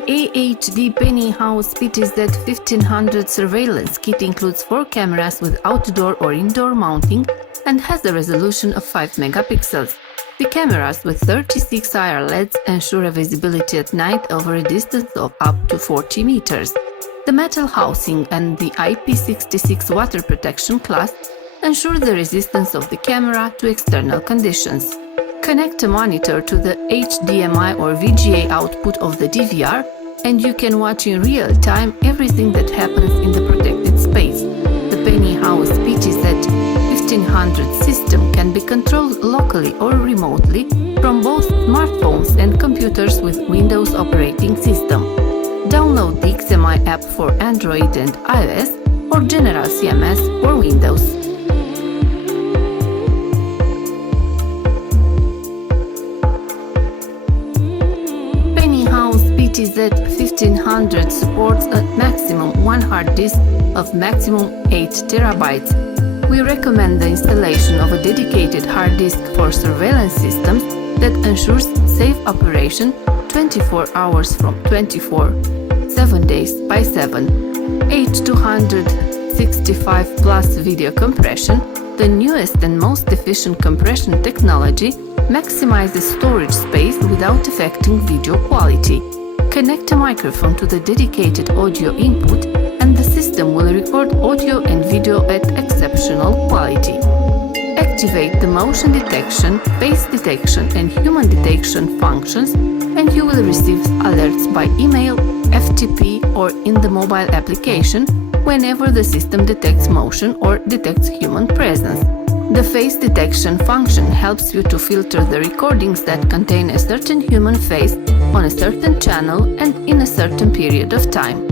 The AHD PNI House PTZ1500 surveillance kit includes 4 cameras with outdoor or indoor mounting and has a resolution of 5 megapixels. The cameras with 36 IR LEDs ensure a visibility at night over a distance of up to 40 meters. The metal housing and the IP66 water protection class ensure the resistance of the camera to external conditions. Connect a monitor to the HDMI or VGA output of the DVR and you can watch in real time everything that happens in the protected space. The PNI House PTZ1500 system can be controlled locally or remotely from both smartphones and computers with Windows operating system. Download the XMI app for Android and iOS or General CMS for Windows. PNI House PTZ1500 supports a maximum 1 hard disk of maximum 8 terabytes. We recommend the installation of a dedicated hard disk for surveillance systems that ensures safe operation 24 hours from 24, 7 days by 7. H265 Plus video compression, the newest and most efficient compression technology, maximizes storage space without affecting video quality. Connect a microphone to the dedicated audio input and the system will record audio and video at exceptional quality. Activate the motion detection, face detection and human detection functions and you will receive alerts by email, FTP or in the mobile application whenever the system detects motion or detects human presence. The face detection function helps you to filter the recordings that contain a certain human face on a certain channel and in a certain period of time.